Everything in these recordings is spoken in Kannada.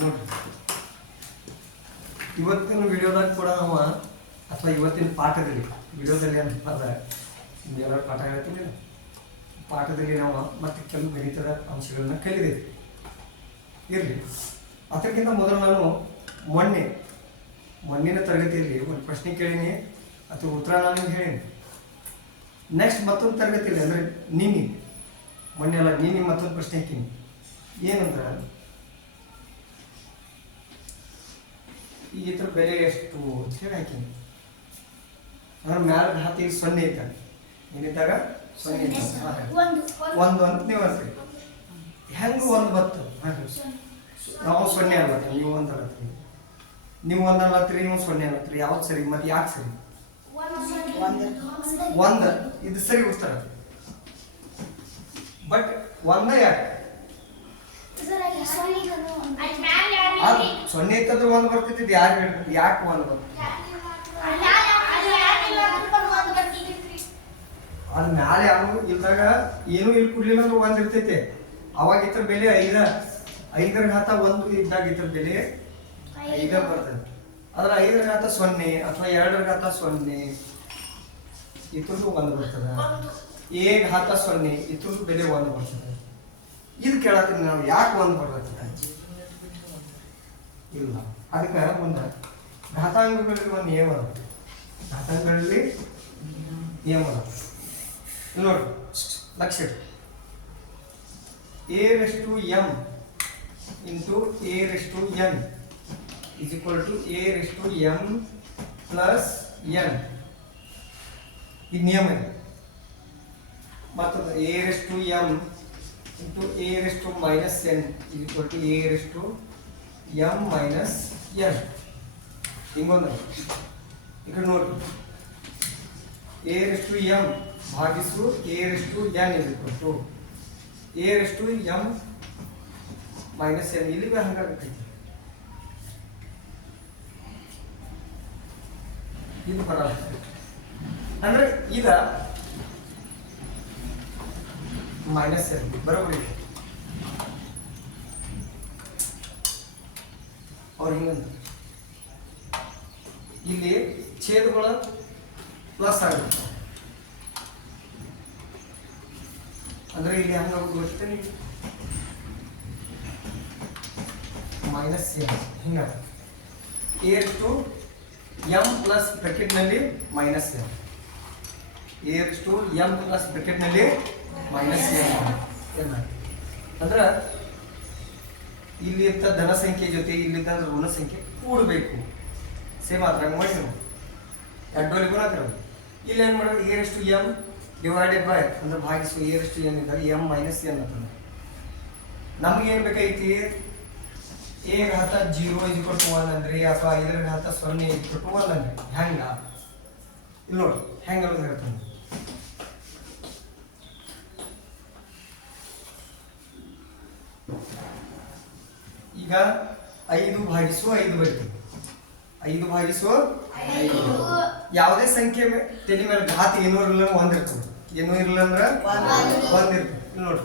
ನೋಡ್ರಿ ಇವತ್ತಿನ ವಿಡಿಯೋದಾಗ ಕೂಡ ನಾವು ಅಥವಾ ಇವತ್ತಿನ ಪಾಠದಲ್ಲಿ ವಿಡಿಯೋದಲ್ಲಿ ಅಂತ ನಿಮಗೆಲ್ಲರೂ ಪಾಠ ಹೇಳ್ತೀನಿ ಪಾಠದಲ್ಲಿ ನಾವು ಮತ್ತೆ ಕೆಲವು ಗಣಿತದ ಅಂಶಗಳನ್ನ ಕಲಿದೇವೆ ಇರಲಿ. ಅದಕ್ಕಿಂತ ಮೊದಲು ನಾನು ಮೊನ್ನಿನ ತರಗತಿಯಲ್ಲಿ ಒಂದು ಪ್ರಶ್ನೆ ಕೇಳೀನಿ ಅಥವಾ ಉತ್ತರ ನಾನು ಹೇಳೀನಿ. ನೆಕ್ಸ್ಟ್ ಮತ್ತೊಂದು ತರಗತಿಯಲ್ಲಿ ಅಂದರೆ ಮೊನ್ನೆ ಅಲ್ಲ ನೀನು ಮತ್ತೊಂದು ಪ್ರಶ್ನೆ ಹಾಕೀನಿ. ಏನಂದ್ರೆ ಈಗ ಇದ್ರ ಬೆಲೆ ಎಷ್ಟು ಅಂತ ಹೇಳಿ ಹಾಕೀನಿ. ಅಂದ್ರೆ ಮ್ಯಾಲ ಹಾಕಿ 0 ಐತ ಏನಿದ್ದಾಗ 0 ಒಂದು ಅಂತ ನೀವು ಅಂತೀರಿ. ಹೆಂಗೆ ಒಂದು ಬತ್ತು ನಾವು 0 ಅಲ್ಲತ್ರಿ, ನೀವು 1 ಅಲ್ಲತ್ರಿ, ನೀವು 1 ಅಲ್ಲತ್ರಿ, ನೀವು 0 ಅಲ್ಲತ್ರಿ. ಯಾವ್ದು ಸರಿ ಮತ್ತೆ ಯಾಕೆ ಸರಿ? 1 ಇದು ಸರಿ ಉತ್ತರ. ಬಟ್ 1 ಯಾಕೆ 0 ಇತ್ತಂದ್ರೆ 1 ಬರ್ತಿದ್ದು ಯಾರು ಹೇಳ್ಬೇಕು? ಯಾಕೆ 1 ಬರ್ತದೆ? ಅದು ಮ್ಯಾಲೆ ಯಾರು ಇಲ್ದಾಗ ಏನೂ ಇಲ್ಲಿ ಕೊಡ್ಲಿಲ್ಲ ಅಂದ್ರೆ 1 ಇರ್ತೈತೆ. ಅವಾಗ ಇದ್ರ ಬೆಲೆ 5 ಘಾತ 1 ಇದ್ದಾಗ ಇದ್ರ ಬೆಲೆ 5 ಬರ್ತದೆ. ಆದ್ರೆ 5 ಘಾತ 0 ಅಥವಾ 2 ಘಾತ 0 ಇದ್ರದ್ದು 1 ಬರ್ತದೆ. a ಘಾತ 0 ಇದ್ರದ್ದು ಬೆಲೆ 1 ಬರ್ತದೆ. ಇದು ಕೇಳತ್ತೀನಿ ನಾವು ಯಾಕೆ 1 ಬರ್ತದೆ ಇಲ್ಲ. ಅದಕ್ಕೆ ಒಂದು ಘಾತಾಂಕಗಳಲ್ಲಿ ಒಂದು ನಿಯಮ ಅದ. ಘಾತಾಂಕಗಳಲ್ಲಿ ನಿಯಮ ಅದ ನೋಡಿ, lakh a⁻m into a⁻n is equal to a⁻m plus n. ಇದು ನಿಯಮ ಇದೆ. ಮತ್ತೊಂದು a⁻m into a⁻−n is equal to a⁻m minus n. ಹಿಂಗೊಂದು ಈ ಕಡೆ ನೋಡಿ, a⁻m ಭಾಗಿಸು a⁻n is equal to a⁻m minus n. ಇಲ್ಲಿ ಹಂಗಾಗತ್ತೈತಿ. ಇದು ಬರಲ್ಲ ಅಂದ್ರೆ ಈಗ ಮೈನಸ್ n ಬರೋಬ್ಬರಿ ಅವ್ರು ಹಿಂಗಂತ ಇಲ್ಲಿ ಛೇದಗಳು ಪ್ಲಸ್ ಆಗುತ್ತೆ. ಅಂದ್ರೆ ಇಲ್ಲಿ ಹಂಗಾಗಿ ಗೊತ್ತೇನೆ -n ಹಿಂಗ a⁻m ಪ್ಲಸ್ ಬ್ರಾಕೆಟ್ನಲ್ಲಿ -n a⁻m ಪ್ಲಸ್ ಬ್ರಾಕೆಟ್ನಲ್ಲಿ -n ಅಂದ್ರೆ ಇಲ್ಲಿಂದ ಧನ ಸಂಖ್ಯೆ ಜೊತೆ ಇಲ್ಲಿಂದ ಋಣ ಸಂಖ್ಯೆ ಕೂಡಬೇಕು. ಸೇಮ್ ಅದ್ರಾಗ ಮಾಡಿ ನಾವು ಎರಡೂವರೆಗೂ ಹಾಕಿರೋ ಇಲ್ಲಿ ಏನು ಮಾಡೋದು a⁻m ಡಿವೈಡೆಡ್ ಬೈ ಅಂದ್ರೆ ಭಾಗಿಸು a⁻m ಇದ್ದಾಗ m - n ಅಂತಂದ್ರೆ ನಮ್ಗೇನು ಬೇಕೈತಿ a ಘಾತ 0 is equal to 1 ಅಂದ್ರೆ ಅಥವಾ 5 ಘಾತ 0 is equal to 1 ಅಂದ್ರೆ ಹೆಂಗ ಇಲ್ಲಿ ನೋಡಿ ಹೆಂಗ ಅನ್ನೋದು ಹೇಳ್ತಾನೆ. ಈಗ 5/5 ಬರೀತೀವಿ. 5/5 ಯಾವುದೇ ಸಂಖ್ಯೆ ತಲೆ ಮೇಲೆ ಘಾತ ಏನೂ ಇರಲಿಲ್ಲ 1 ಇರ್ತದೆ. ಏನೂ ಇರಲಿಲ್ಲ ಅಂದ್ರೆ 1 ಇರ್ತದೆ. ಇಲ್ಲಿ ನೋಡಿ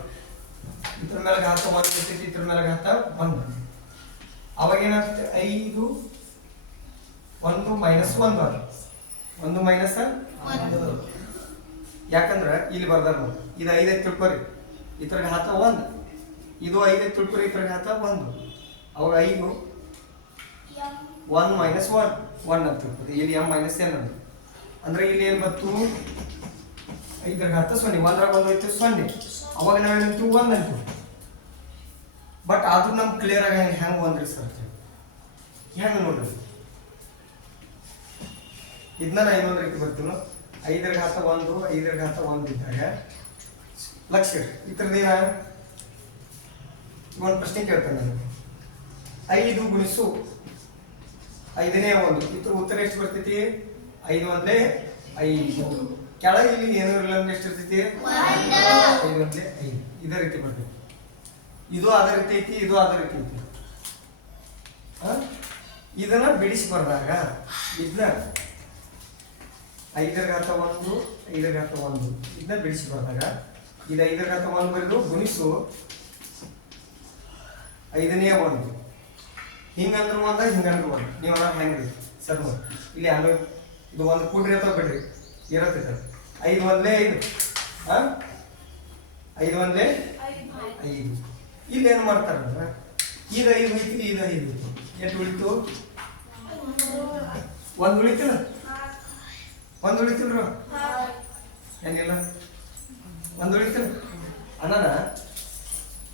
ಇದ್ರ ಮೇಲೆ ಘಾತ 1 ಇರ್ತೈತಿ, ಇದ್ರ ಮೇಲೆ ಘಾತ 1. ಅವಾಗ ಏನಾಗ್ತದೆ 5 1 - 1 1 - ಯಾಕಂದ್ರೆ ಇಲ್ಲಿ ಬರ್ದಾರ ನೋಡಿ, ಇದು 5 ತಿಳ್ಕೊರಿ, ಇತರ ಘಾತ 1, ಇದು 5 ತಿಳ್ಕೊರಿ, ಇತರ ಘಾತ 1. ಅವಾಗ 5 1 - 1 ಅಂತ ತಿಳ್ಕೊರಿ. ಇಲ್ಲಿ m - n ಅಂದ್ರೆ ಇಲ್ಲಿ ಏನು ಬಂತು 5 ಘಾತ 0, 1 1 ಐತೆ 0. ಅವಾಗ ನಾವೇನಂತೀವಿ 1 ಅಂತೀವಿ. ಬಟ್ ಅದು ನಮ್ಗೆ ಕ್ಲಿಯರ್ ಆಗಿ ಹೆಂಗೆ 1 ರೀ ಸರ್ ಹೆಂಗೆ ನೋಡ್ರಿ, ಇದನ್ನ ನಾ ಇನ್ನೊಂದು ರೀತಿ ಬರ್ತೀವಿ. 5 ಘಾತ 1 5 ಘಾತ 1 ಇದ್ದಾಗ ಲಕ್ಷ ಈ ಥರದೇನ ಒಂದು ಪ್ರಶ್ನೆ ಕೇಳ್ತಾನೆ ನಾನು. 5 ಗುಣಿಸು 5ನೇ 1 ಇದ್ರ ಉತ್ತರ ಎಷ್ಟು ಬರ್ತೈತಿ? 5 1 5. ಕೆಳಗೆ ಇಲ್ಲಿ ಏನೂ ಇರಲಿಲ್ಲ ಅಂದ್ರೆ ಎಷ್ಟು ಇರ್ತೈತಿ? 5 1 5. ಇದೇ ರೀತಿ ಬರ್ತೈತಿ. ಇದು ಅದೇ ರೀತಿ ಐತಿ, ಇದು ಅದೇ ರೀತಿ ಐತಿ. ಇದನ್ನ ಬಿಡಿಸಿ ಬರ್ದಾಗ ಇದನ್ನ 5 ಘಾತ 1 5 ಘಾತ 1 ಇದನ್ನ ಬಿಡಿಸಿ ಬರ್ದಾಗ ಇದು 5 ಘಾತ 1 ಬರೆದು ಗುಣಿಸು 5ನೇ 1 ಹಿಂಗಂದ್ರೆ ಒಂದ ಹಿಂಗಂದ್ರೆ ಒಂದು ನೀವು ಹೆಂಗ್ರಿ ಸರ್ ನೋಡಿ ಇಲ್ಲಿ ಹಂಗ ಇದು ಒಂದು ಕೂಡ್ರಿ ಅಥವಾ ಬಿಡ್ರಿ ಇರತ್ತೈತೆ 5 ಒಂದ್ಲೇ 5 ಹಾಂ 5 ಒಂದ್ಲೇ 5 ಇಲ್ಲಿ ಏನು ಮಾಡ್ತಾರಂದ್ರೆ ಇದು 5 ಐತಿ ಇದು 5 ಐತಿ ಎಷ್ಟು ಉಳಿತು ಒಂದು ಉಳಿತಿಲ್ಲ ಒಂದು ಉಳಿತಿಲ್ರ ಏನಿಲ್ಲ ಒಂದು ಉಳಿತಿಲ್ಲ ಅನ್ನೋಣ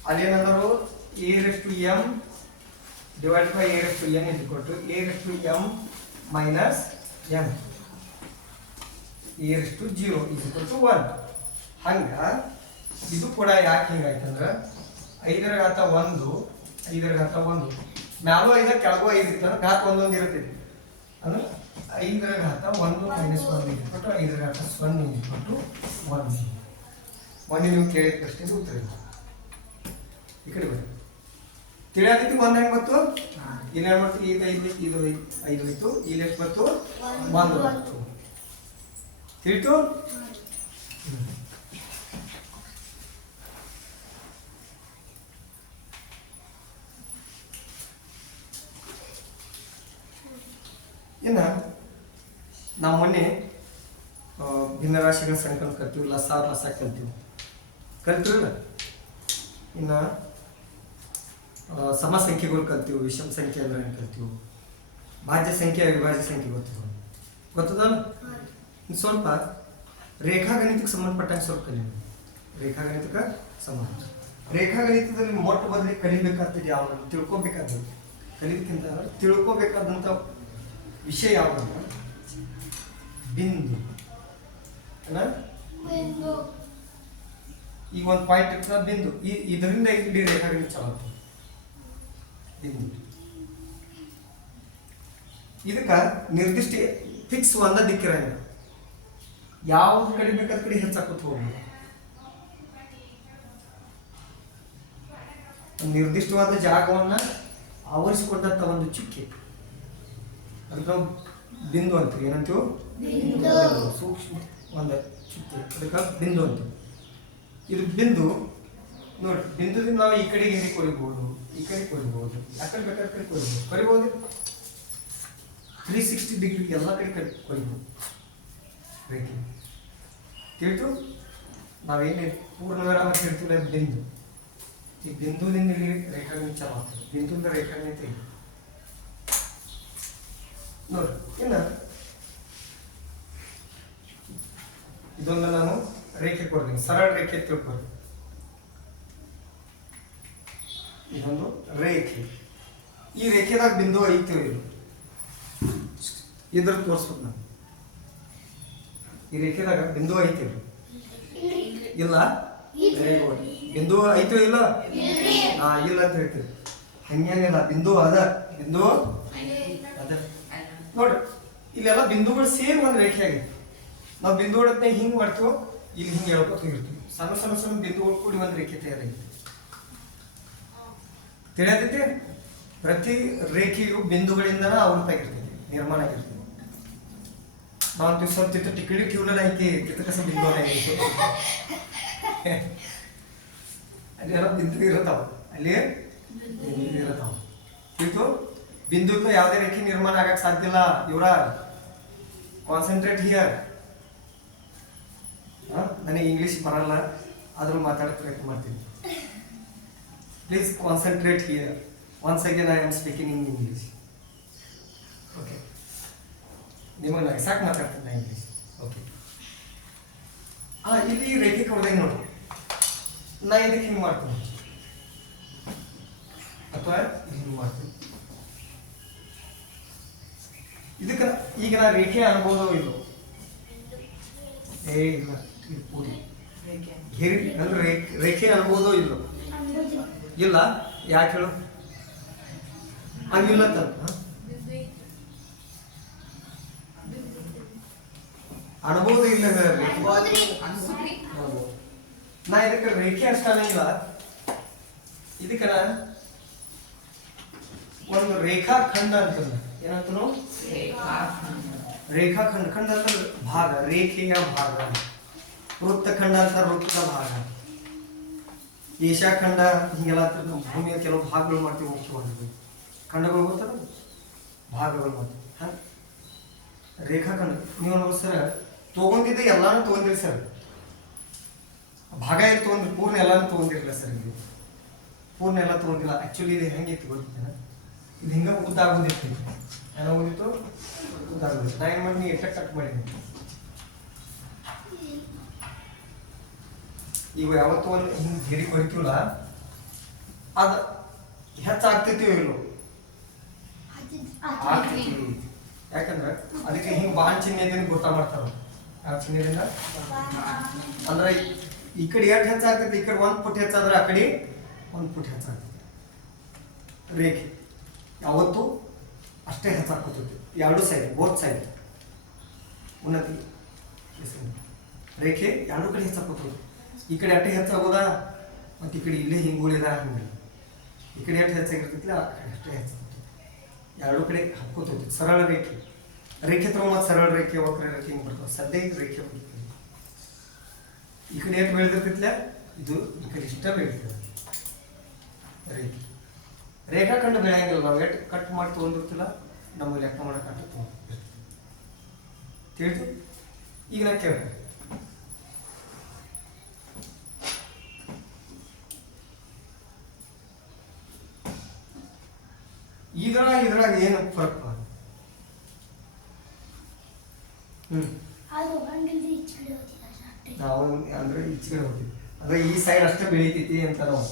ಅಲ್ಲೇನಂದರು a/m divided by a/n is equal to a/m minus m a/0 is equal to 1 ಹಂಗ ಇದು ಕೂಡ ಯಾಕೆ ಹಿಂಗಾಯ್ತಂದ್ರೆ 5 ರ ಘಾತ 1 5 ರ ಘಾತ 1 ಮ್ಯಾಲೂ 5 ಕೆಳಗೂ 5 ಇರ್ತಂದ್ರೆ ಘಾತ ಒಂದೊಂದು ಇರ್ತೈತಿ ಅಂದ್ರೆ 5 ರ ಘಾತ 1 ಮೈನಸ್ 1 is equal to 5 ರ ಘಾತ 0 is equal to 1 ಮೊನ್ನೆ ನೀವು ಕೇಳಿದ ಪ್ರಶ್ನೆಗೆ ಉತ್ತರ ಇಲ್ಲ ಈ ಕಡೆ ಬನ್ನಿ ತಿಳಿಯಾದೈತಿ ಒಂದು ಹೆಂಗೆ ಬಂತು ಇಲ್ಲಿ ಏನು ಮಾಡ್ತೀವಿ ಈಗ 5 ಹೋಯ್ತು ಇಲ್ಲಿ ಎಷ್ಟು ಬಂತು 1 ಬಂತು ತಿಳಿತು ಇನ್ನು ನಾವು ಮೊನ್ನೆ ಭಿನ್ನರಾಶಿಗಳ ಸಂಕಲ್ಪ ಕಲ್ತೀವಿ ಲಸ ಕಲ್ತೀವಲ್ಲ ಇನ್ನು ಸಮ ಸಂಖ್ಯೆಗಳು ಕಲ್ತೀವಿ ವಿಷಮ ಸಂಖ್ಯೆ ಅಂದ್ರೆ ಏನು ಕಲ್ತೀವಿ ಭಾಜ್ಯ ಸಂಖ್ಯೆ ಅವಿಭಾಜ್ಯ ಸಂಖ್ಯೆ ಗೊತ್ತದಲ್ಲ ಸ್ವಲ್ಪ ರೇಖಾಗಣಿತಕ್ಕೆ ಸಂಬಂಧಪಟ್ಟಂಗೆ ಸ್ವಲ್ಪ ಕಲಿಯೋಣ ರೇಖಾಗಣಿತಕ್ಕೆ ಸಂಬಂಧ ರೇಖಾಗಣಿತದಲ್ಲಿ ಮೊಟ್ಟ ಮೊದಲಿಗೆ ಕಲಿಬೇಕಾಗ್ತದೆ ಯಾವುದು ತಿಳ್ಕೊಬೇಕಾದ್ರೆ ಕಲಿಯೋದಕ್ಕಿಂತ ತಿಳ್ಕೊಬೇಕಾದಂಥ ವಿಷಯ ಯಾವುದು ಬಿಂದು ಈಗ ಒಂದು ಪಾಯಿಂಟ್ ಇರ್ತದೆ ಬಿಂದು ಇದರಿಂದ ಇಡೀ ರೇಖಾಗಣಿತ ಚಾಲು ಬಿಂದು ಇದಕ್ಕೆ ನಿರ್ದಿಷ್ಟ ಫಿಕ್ಸ್ ಒಂದ ದಿಕ್ಕಿರಂಗ ಯಾವ್ದು ಕಡಿಬೇಕಾದ ಕಡೆ ಹೆಚ್ಚಾಕೋತ ಹೋಗ್ಬೋದು ನಿರ್ದಿಷ್ಟವಾದ ಜಾಗವನ್ನ ಆವರಿಸಿಕೊಂಡಂತ ಒಂದು ಚುಕ್ಕೆ ಅದಕ್ಕೆ ನಾವು ಬಿಂದು ಅಂತೀವಿ ಏನಂತೀವಿ ಸೂಕ್ಷ್ಮ ಒಂದು ಚುಕ್ಕೆ ಅದಕ್ಕೆ ಬಿಂದು ಅಂತೀವಿ ಇದು ಬಿಂದು ನೋಡಿ ಬಿಂದುದಿಂದ ನಾವು ಈ ಕಡೆಗೆ ಹೇಗೆ ಕೊರಿಬಹುದು ಈ ಕಡೆ ಕೊರಿಬಹುದು ಯಾಕಡೆ ಬೇಕಾದ ಕಡೆ ಕೊರಿಬಹುದು 360 ಡಿಗ್ರಿ ಎಲ್ಲ ಕಡೆ ಕೊರಿಬಹುದು ರೇಖೆ ತಿಳಿತು ನಾವೇನು ಪೂರ್ಣ ವಿರಾಮ ಹೇಳ್ತೀವಿ ಬಿಂದು ಈ ಬಿಂದುವಿನಿಂದ ಇಲ್ಲಿ ರೇಖಾಗಣಿತ ಚಾಲು ಆಗ್ತದೆ ಬಿಂದುವಿಂದ ರೇಖಾಗಣಿತ ಇದೆ ನೋಡಿ ಇನ್ನು ಇದೊಂದು ನಾನು ರೇಖೆ ಕೊಡ್ತೀನಿ ಸರಳ ರೇಖೆ ತಿಳ್ಕೊಡಿ ಇದೊಂದು ರೇಖೆ ಈ ರೇಖೆದಾಗ ಬಿಂದು ಐತಿ ಇದ್ರ ತೋರಿಸ್ಬೇಕು ನಾನು ಈ ರೇಖೆದಾಗ ಬಿಂದು ಐತಿ ಇಲ್ಲ ಬಿಂದು ಐತೋ ಇಲ್ಲ ಇಲ್ಲ ಅಂತ ಹೇಳ್ತೀವಿ ಹಂಗೇನಿಲ್ಲ ಬಿಂದು ಅದ ಬಿಂದು ಅದ ನೋಡ್ರಿ ಇಲ್ಲೆಲ್ಲ ಬಿಂದುಗಳು ಸೇಮ್ ಒಂದು ರೇಖೆ ಆಗೈತಿ ನಾವು ಬಿಂದು ಹೊಡತ್ತೆ ಹಿಂಗೆ ಮಾಡ್ತೀವೋ ಇಲ್ಲಿ ಹಿಂಗೆ ಹೇಳ್ಕೊತ ಇರ್ತೀವಿ ಸಣ್ಣ ಸಣ್ಣ ಸಣ್ಣ ಬಿಂದುಗಳು ಕೂಡಿ ಒಂದು ರೇಖೆ ತಯಾರೈತಿ ತಿಳಿಯತೈತಿ ಪ್ರತಿ ರೇಖೆಯು ಬಿಂದುಗಳಿಂದನ ಆವೃತ್ತಾಗಿರ್ತೈತಿ ನಿರ್ಮಾಣ ಆಗಿರ್ತೈತಿ ನಾವು ಸ್ವಲ್ಪ ಟಿಕಡಿ ಕ್ಯೂಲರ್ ಐತಿ ಕಿತಕಸ ಬಿಂದು ಐತಿ ಅಲ್ಲೆಲ್ಲ ಬಿಂದು ಇರತ್ತಾವ ಅಲ್ಲಿ ಬಿಂದು ಇರತ್ತಾವ ಇದು ಬಿಂದುವಿಂದ ಯಾವುದೇ ರೇಖೆ ನಿರ್ಮಾಣ ಆಗಕ್ಕೆ ಸಾಧ್ಯ ಇಲ್ಲ ಇವರ ಕಾನ್ಸಂಟ್ರೇಟ್ ಹಿಯರ್ ನನಗೆ ಇಂಗ್ಲೀಷ್ ಬರಲ್ಲ ಆದರೂ ಮಾತಾಡಕ್ಕೆ ಪ್ರಯತ್ನ ಮಾಡ್ತೀನಿ please concentrate here once again I am speaking in English okay ನಿಮಗೆ ನಾನು ಸಾಕು ಮಾತಾಡ್ತೀನಿ ಇಂಗ್ಲೀಷ್ ಓಕೆ ಇಲ್ಲಿ ರೇಖೆ ಕೊಡ್ದಂಗೆ ನೋಡಿ ನಾ ಇದಕ್ಕೆ ಹಿಂಗೆ ಮಾಡ್ತೀನಿ ಅಥವಾ ಹಿಂಗೆ ಮಾಡ್ತೀನಿ ಇದಕ್ಕೆ ಈಗ ನಾ ರೇಖೆ ಅನ್ಬೋದು ಇದು ಇಲ್ಲ ಇದು ಪೂರಿ ಅಂದ್ರೆ ರೇಖೆ ಅನ್ಬೋದೋ ಇಲ್ಲೋ ಇಲ್ಲ ಯಾಕೆ ಹೇಳು ಹಂಗಿಲ್ಲ ಅನ್ಬೋದು ಇಲ್ಲ ನಾ ಇದಕ್ಕೆ ರೇಖೆ ಅಷ್ಟಾನ ಇಲ್ಲ ಇದಕ್ಕೆ ಒಂದು ರೇಖಾಖಂಡ ಅಂತಂದ ಏನಂತನು ರೇಖಾಖಂಡ ಖಂಡ ಅಂತ ಭಾಗ ರೇಖೆಯ ಭಾಗ ವೃತ್ತಖಂಡ ಅಂತ ವೃತ್ತದ ಭಾಗ ಏಷ್ಯಾಖಂಡ ಹಿಂಗೆಲ್ಲ ಭೂಮಿಯ ಕೆಲವು ಭಾಗಗಳು ಮಾಡ್ತೀವಿ ಮುಖ್ಯವಾದದ್ದು ಖಂಡಗಳು ಗೊತ್ತದ ಭಾಗಗಳು ಮತ್ತು ಹಾಂ ರೇಖಾಖಂಡ ನೀವು ನೋಡಿ ಸರ್ ತೊಗೊಂಡಿದ್ದೆ ಎಲ್ಲಾನು ತೊಗೊಂಡಿರಿ ಸರ್ ಭಾಗ ಏನು ತೊಗೊಂಡ್ರಿ ಪೂರ್ಣ ಎಲ್ಲಾನು ತೊಗೊಂಡಿರಲಿಲ್ಲ ಸರ್ ಇದು ಪೂರ್ಣ ಎಲ್ಲ ತೊಗೊಂಡಿಲ್ಲ ಆ್ಯಕ್ಚುಲಿ ಇದು ಹೆಂಗಿತ್ತು ಗೊತ್ತಿದ್ದೇನೆ ಇದು ಹಿಂಗೆ ಉದ್ದಾಗೋದಿತ್ತು ಏನಾಗೋದಿತ್ತು ಉದ್ದಾಗೋದಿತ್ತು ನಾ ಏನು ಮಾಡಿ ನೀವು ಎಟ್ಟ ಕಟ್ ಮಾಡಿದ್ದೀನಿ ಈಗ ಯಾವತ್ತೂ ಒಂದು ಹಿಂಗೆ ಗೆರಿ ಕೊಡ್ತೀವಲ್ಲ ಅದು ಹೆಚ್ಚಾಗ್ತೈತಿವೋ ಇಲ್ಲೋ ಆಗ್ತೈತಿ ಯಾಕಂದ್ರೆ ಅದಕ್ಕೆ ಹಿಂಗೆ ಬಾಣ್ ಚಿಹ್ನೆದಿಂದ ಗೊತ್ತಾ ಮಾಡ್ತಾರ ಯಾವ ಚಿಹ್ನೆದಿಂದ ಅಂದ್ರೆ ಈ ಕಡೆ ಎಷ್ಟು ಹೆಚ್ಚಾಗ್ತೈತಿ ಈ ಕಡೆ 1 ಫುಟ್ ಹೆಚ್ಚಾದ್ರೆ ಆ ಕಡೆ 1 ಫುಟ್ ಹೆಚ್ಚಾಗ್ತೈತಿ ರೇಖೆ ಯಾವತ್ತೂ ಅಷ್ಟೇ ಹೆಚ್ಚಾಗ್ತೈತಿ ಎರಡು ಸೈಡ್ ಬೋತ್ ಸೈಡ್ ಉನ್ನತಿ ರೇಖೆ ಎರಡು ಕಡೆ ಹೆಚ್ಚಾಗ್ತೈತಿ ಈ ಕಡೆ ಅಟ್ಟೆ ಹೆಚ್ಚಾಗೋದಾ ಮತ್ತು ಈ ಕಡೆ ಇಲ್ಲೇ ಹಿಂಗೆ ಉಳಿದ ಹಿಂಗೆ ಈ ಕಡೆ ಎಷ್ಟು ಹೆಚ್ಚಾಗಿರ್ತೈತಿಲ್ಲ ಆ ಕಡೆ ಅಷ್ಟೇ ಹೆಚ್ಚಾಗ್ತೈತಿ ಎರಡು ಕಡೆ ಹಾಕೋತೈತಿ ಸರಳ ರೇಖೆ ರೇಖೆ ತಗೊಂಡು ಮತ್ತು ಸರಳ ರೇಖೆ ವಕ್ರ ರೇಖೆ ಹಿಂಗೆ ಬರ್ತವೆ ಸದ್ಯ ರೇಖೆ ಬರ್ತೈತಿ ಈ ಕಡೆ ಎಷ್ಟು ಬೆಳೆದಿರ್ತೈತಿಲ್ಲ ಇದು ಈ ಕಡೆ ಇಷ್ಟ ಬೆಳಿತದೆ ರೇಖೆ ರೇಖಾಖಂಡ ಬೆಳೆಯಂಗಿಲ್ಲ ನಾವು ಎಷ್ಟು ಕಟ್ ಮಾಡಿ ತೊಗೊಂಡಿರ್ತಿಲ್ಲ ನಮಗೆ ಲೆಕ್ಕ ಮಾಡೋಕೆ ಅಟ್ಟು ತೊಗೊಂಡಿರ್ತೀವಿ ತಿಳಿದು ಈಗ ನಾ ಕೇಳ್ಬೇಕು ಇದ್ರಾಗ ಏನು ಫರಕ್ ನಾವು ಅಂದ್ರೆ ಈಚೆ ಕಡೆ ಹೋಗ್ತೀವಿ ಅಂದ್ರೆ ಈ ಸೈಡ್ ಅಷ್ಟೇ ಬೆಳಿತೈತಿ ಅಂತ ನಾವು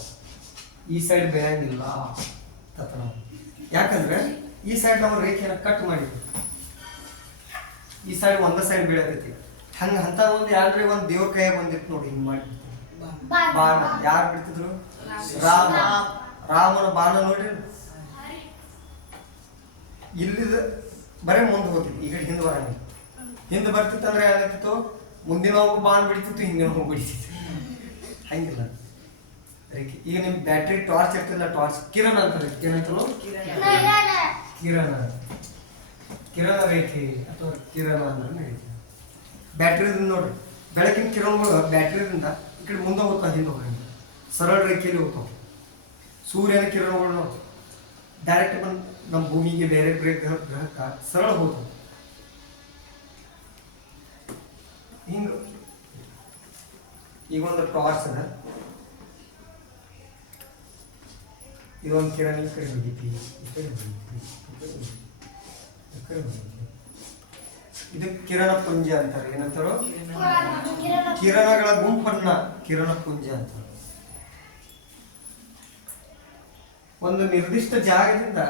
ಈ ಸೈಡ್ ಬೆಳೆಯಂಗಿಲ್ಲ ಅಂತ ನಾವು ಯಾಕಂದ್ರೆ ಈ ಸೈಡ್ ನಾವು ರೇಖೆನ ಕಟ್ ಮಾಡಿದ್ವಿ ಈ ಸೈಡ್ ಒಂದ ಸೈಡ್ ಬೆಳೆತೈತಿ ಹಂಗ ಅಂತ ಒಂದು ಯಾರ್ರಿ ಒಂದು ದೇವ್ರ ಕೈ ಬಂದಿತ್ತು ನೋಡಿ ಹಿಂಗ್ ಮಾಡಿ ಬಾಣ ಯಾರು ಬಿಡ್ತಿದ್ರು ರಾಮನ ಬಾಣ ನೋಡ್ರಿ ಇಲ್ಲಿದ ಬರೇ ಮುಂದೆ ಹೋಗ್ತಿತ್ತು ಈಗ ಹಿಂದೆ ಬರಂಗಿಲ್ಲ ಹಿಂದೆ ಬರ್ತಿತ್ತು ಅಂದ್ರೆ ಏನಾಗ್ತಿತ್ತು ಮುಂದಿನ ಹೋಗಿ ಬಾಣ್ ಬಿಡ್ತಿತ್ತು ಹಿಂದಿನ ಹೋಗಿ ಬಿಡ್ತಿತ್ತು ಹಂಗಿಲ್ಲ ರೇಖೆ ಈಗ ನಿಮ್ ಬ್ಯಾಟ್ರಿ ಟಾರ್ಚ್ ಇರ್ತಿಲ್ಲ ಟಾರ್ಚ್ ಕಿರಣ ಅಂತಾರೆ ಏನಂತಲೂ ಕಿರಣ ರೇಖೆ ಅಥವಾ ಕಿರಣ ಅಂದ್ರೆ ನಡೀತದೆ ಬ್ಯಾಟ್ರಿದಿಂದ ನೋಡ್ರಿ ಬೆಳಕಿನ ಕಿರಣಗಳು ಬ್ಯಾಟ್ರಿದಿಂದ ಈ ಕಡೆ ಮುಂದೆ ಹೋಗ್ತಾವೆ ಹಿಂದೆ ಹೋಗಂಗಿಲ್ಲ ಸರಳ ರೇಖೆಯಲ್ಲಿ ಹೋಗ್ತಾವೆ ಸೂರ್ಯನ ಕಿರಣಗಳು ಡೈರೆಕ್ಟ್ ಬಂದು ನಮ್ಮ ಭೂಮಿಗೆ ಬೇರೆ ಬೇರೆ ಗ್ರಹಕ್ಕೆ ಸರಳ ಹೋಗ್ತಾವೆ ಹಿಂಗ ಈಗ ಒಂದು ಟಾರ್ಚ್ ಅದ ಇದೊಂದು ಕಿರಣ ಈ ಕಡೆ ಹೋಗಿತಿ ಈ ಕಡೆ ಹೋಗಿತಿ ಇದು ಕಿರಣ ಪುಂಜ ಅಂತಾರೆ ಏನಂತಾರೋ ಕಿರಣಗಳ ಗುಂಪನ್ನ ಕಿರಣ ಪುಂಜ ಅಂತಾರೆ ಒಂದು ನಿರ್ದಿಷ್ಟ ಜಾಗದಿಂದ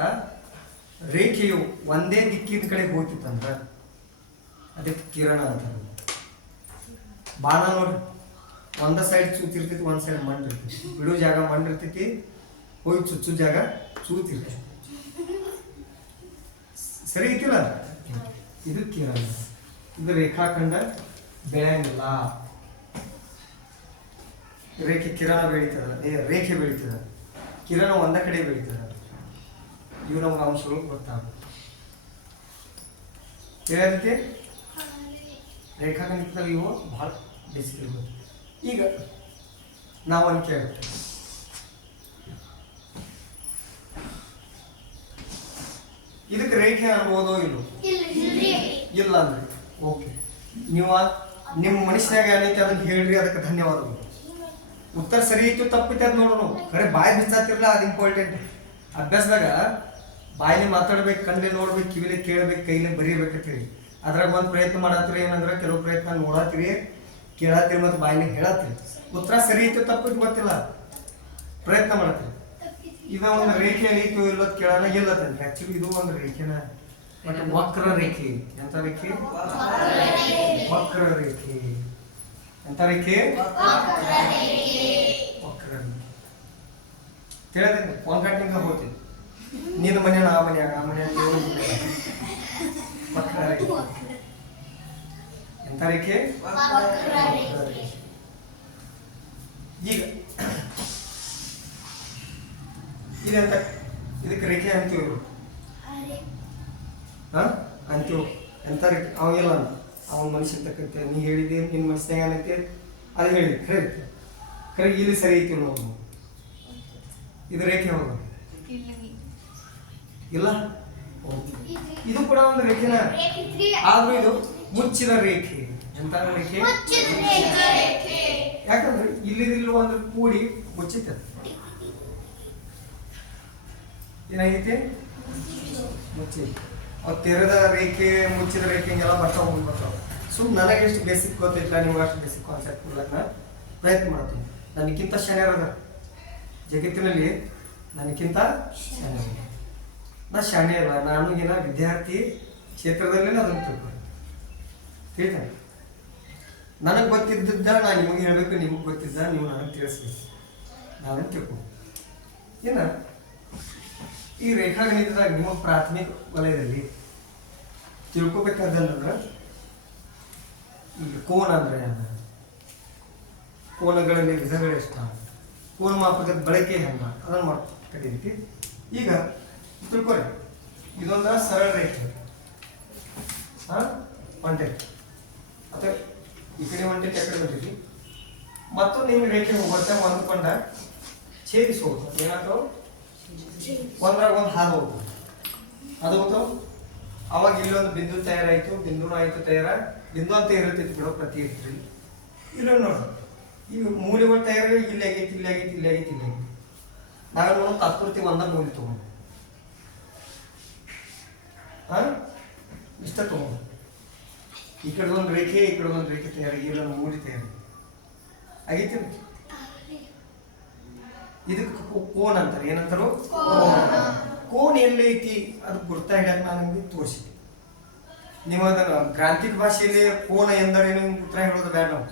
ರೇಖೆಯು ಒಂದೇ ದಿಕ್ಕಿನ ಕಡೆ ಹೋಗ್ತಿತ್ತಂದ್ರ ಅದಕ್ಕೆ ಕಿರಣ ಅಂತಾರೆ ಬಾಣ ನೋಡ್ರಿ ಒಂದ ಸೈಡ್ ಚೂತಿರ್ತೈತಿ ಒಂದ್ ಸೈಡ್ ಮಂಡ್ ಇರ್ತೈತಿ ಬಿಡೋ ಜಾಗ ಮಂಡ್ ಇರ್ತೈತಿ ಹೋಗಿ ಚುಚ್ಚು ಜಾಗ ಚೂತಿರ್ತೈತಿ ಸರಿ ಐತಿಲ್ಲ ಇದು ಕಿರಣ ಇದು ರೇಖಾಖಂಡ ಬೆಳೆಯಂಗಿಲ್ಲ ರೇಖೆ ಕಿರಣ ಬೆಳೀತದ ರೇಖೆ ಬೆಳೀತದ ಕಿರಣ ಒಂದ ಕಡೆ ಬೆಳೀತದ ಇವು ನಮ್ಗೆ ಅಂಶಗಳು ಗೊತ್ತಾಗುತ್ತೆ ಹೇಳೋದಕ್ಕೆ ರೇಖಾಖಂಡದಲ್ಲಿ ಇವು ಭಾಳ ಬೇಸಿಕ್ ಇರ್ಬೋದು ಈಗ ನಾವೊಂದು ಕೇಳ್ತೇವೆ ಇದಕ್ಕೆ ರೇಖೆ ಅನ್ಬೋದೋ ಇಲ್ಲೋ ಇಲ್ಲ ಅಂದ್ರೆ ಓಕೆ ನೀವು ನಿಮ್ಮ ಮನುಷ್ಯನಾಗ ಏನೈತೆ ಅದನ್ನ ಹೇಳ್ರಿ ಅದಕ್ಕೆ ಧನ್ಯವಾದಗಳು ಉತ್ತರ ಸರಿ ಇತ್ತು ತಪ್ಪಿತ್ತು ಅದು ನೋಡೋಣ ಖರೆ ಬಾಯಿ ಬಿಚ್ಚಾತಿರಲ್ಲ ಅದು ಇಂಪಾರ್ಟೆಂಟ್ ಅಭ್ಯಾಸದಾಗ ಬಾಯಿಲಿ ಮಾತಾಡ್ಬೇಕು ಕಣ್ಣಲ್ಲಿ ನೋಡ್ಬೇಕು ಕಿವಿಲಿ ಕೇಳ್ಬೇಕು ಕೈಲಿ ಬರೀಬೇಕಂತ ಹೇಳಿ ಅದ್ರಾಗ ಒಂದು ಪ್ರಯತ್ನ ಮಾಡತ್ತೀರಿ ಏನಂದ್ರೆ ಕೆಲವು ಪ್ರಯತ್ನ ನೋಡತ್ತೀರಿ ಕೇಳತ್ತೀರಿ ಮತ್ತು ಬಾಯಿಲಿ ಹೇಳತ್ತೀರಿ ಉತ್ತರ ಸರಿ ಇತ್ತು ತಪ್ಪಿತ್ತು ಗೊತ್ತಿಲ್ಲ ಪ್ರಯತ್ನ ಮಾಡತ್ತೀರಿ ಇದ ಒಂದು ರೇಖೆ ಐತು ಇಲ್ಲದ ಕೇಳೋಣ ಇಲ್ಲದಂದ್ರೆ ಆಕ್ಚುಲಿ ಇದು ಒಂದು ರೇಖೆನ ಬಟ್ ವಕ್ರ ರೇಖೆ ಎಂತ ರೇಖೆ ವಕ್ರ ರೇಖೆ ಎಂತ ರೇಖೆ ವಕ್ರ ರೇಖೆ ತಿಳಿದ್ರೆ ಒಂದ್ ಗಂಟೆಗೆ ಹೋಗ್ತೀನಿ ನಿನ್ನ ಮನೆಯ ಆ ಮನೆಯಾಗ ಆ ಮನೆಯಾಗ ವಕ್ರ ರೇಖೆ ಎಂತ ರೇಖೆ ಈಗ ಇದೆಂತ ಇದಕ್ಕೆ ರೇಖೆ ಅಂತೀವಿ ಅಂತೀವಿ ಎಂತ ರೇಖೆ ಅವಾಗಿಲ್ಲ ಅವನ ಮನುಷ್ಯ ತಕ್ಕಂತೆ ನೀ ಹೇಳಿದ್ದೆ ನಿನ್ನ ಮನಸ್ಸಿನಾಗ ಏನೈತೆ ಅದು ಹೇಳಿದ್ದೆ ಖರೆ ಖರೆ ಇಲ್ಲಿ ಸರಿ ಐತಿ ನೋಡು ಇದು ರೇಖೆ ಹೋಗ ಇಲ್ಲ. ಇದು ಕೂಡ ಒಂದು ರೇಖೆನ, ಆದ್ರೂ ಇದು ಮುಚ್ಚಿದ ರೇಖೆ. ಎಂತ ರೇಖೆ? ಯಾಕಂದ್ರೆ ಇಲ್ಲಿ ಒಂದು ಕೂಡಿ ಮುಚ್ಚಿತ. ಏನಾಗೈತಿ? ಮುಚ್ಚಿ. ಅವು ತೆರೆದ ರೇಖೆ, ಮುಚ್ಚಿದ ರೇಖೆ ಹಿಂಗೆಲ್ಲ ಬರ್ತಾವ. ನನಗೆ ಎಷ್ಟು ಬೇಸಿಕ್ ಗೊತ್ತಿಲ್ಲ, ನಿಮ್ಗೆ ಅಷ್ಟು ಬೇಸಿಕ್ ಕಾನ್ಸೆಪ್ಟ್ ಕೊಡ್ಲಕ್ಕ ಪ್ರಯತ್ನ ಮಾಡ್ತೀನಿ. ನನಗಿಂತ ಶಾಣ್ಯರದ ಜಗತ್ತಿನಲ್ಲಿ, ನನಗಿಂತ ಶಾಣ್ಯ. ನಾ ಶಾಣ್ಯ ಅಲ್ಲ, ನನಗೇನ ವಿದ್ಯಾರ್ಥಿ ಕ್ಷೇತ್ರದಲ್ಲೇ ಅದನ್ನು ತಿಳ್ಕೊಂಡು ಹೇಳ್ತೇನೆ. ನನಗೆ ಗೊತ್ತಿದ್ದ ನಾನು ನಿಮಗೆ ಹೇಳಬೇಕು, ನಿಮಗೆ ಗೊತ್ತಿದ್ದ ನೀವು ನನಗೆ ತಿಳಿಸ್ಬೇಕು, ನಾವೇನು ತಿಳ್ಕೊಂಡು. ಏನ ಈ ರೇಖಾಗಣಿತದಾಗ ನಿಮ್ಮ ಪ್ರಾಥಮಿಕ ವಲಯದಲ್ಲಿ ತಿಳ್ಕೊಬೇಕಾದಂದ್ರೆ ಈಗ ಕೋನ ಅಂದ್ರೆ ಕೋನಗಳಲ್ಲಿ ವಿಧಗಳೆಷ್ಟ, ಕೋನ ಮಾಪಕದ ಬಳಕೆ ಹೆಂಗ ಅದನ್ನು ಮಾಡ್ತೀವಿ. ಈಗ ತಿಳ್ಕೊರಿ, ಇದೊಂದು ಸರಳ ರೇಖೆ, ಒಂಟೆ ಅಥವಾ ಈ ಕಡೆ ಒಂಟೆ ಆ ಕಡೆ ಹೊಂಟೈತಿ, ಮತ್ತು ನಿಮ್ಮ ರೇಖೆ ಹೋಗುತ್ತೆ ಹೊಂದ್ಕೊಂಡ ಛೇದಿಸಿ ಹೋಗ್ತದೆ. ಏನಾಗ್ತಾವ? ಒಂದ್ರಾಗ ಒಂದು ಹಾದು ಹೋಗ್ತದೆ, ಅದು ಹೋಗ್ತಾವ. ಅವಾಗ ಇಲ್ಲೊಂದು ಬಿಂದು ತಯಾರಾಯಿತು, ಬಿಂದುನೂ ಆಯಿತು ತಯಾರ. ಬಿಂದು ಅಂತ ಇರುತ್ತೈತಿ ಬಿಡೋ ಪ್ರತಿ ಇರ್ತೀರಿ. ಇಲ್ಲ ನೋಡ್ರಿ, ಈಗ ಮೂಲೆಗಳು ತಯಾರಾಗಿ ಇಲ್ಲಿ ಆಗೈತಿ, ಇಲ್ಲಿ ಆಗೈತಿ, ಇಲ್ಲಿ ಆಗೈತಿ, ಇಲ್ಲಿ ಆಗೈತಿ. ನಾವೇನು ಮಾಡೋದು? ತಾತ್ಪೂರ್ತಿ ಒಂದ ಮೂಲೆ ತಗೊಂಡು ಇಷ್ಟ ತಗೊಂಡು ಈ ಕಡೆ ಒಂದು ರೇಖೆ, ಈ ಕಡೆ ಒಂದು ರೇಖೆ ತಯಾರಾಗಿ ಇಲ್ಲೊಂದು ಮೂಲೆ ತಯಾರಿ ಆಗೈತಿ. ಇದಕ್ಕೆ ಕೋನ ಅಂತಾರೆ. ಏನಂತಾರು? ಕೋನ ಎಲ್ಲೈತಿ ಅದು ಗುರ್ತಾ ಹಿಡಿಯಕ್ಕೆ ನಾನು ನಿಮ್ಗೆ ತೋರಿಸಿದೆ. ನೀವು ಅದನ್ನು ಗ್ರಾಂಥಿಕ ಭಾಷೆಯಲ್ಲಿ ಕೋನ ಎಂದರೇನು ಉತ್ತರ ಹೇಳೋದು ಬೇಡ. ನಾವು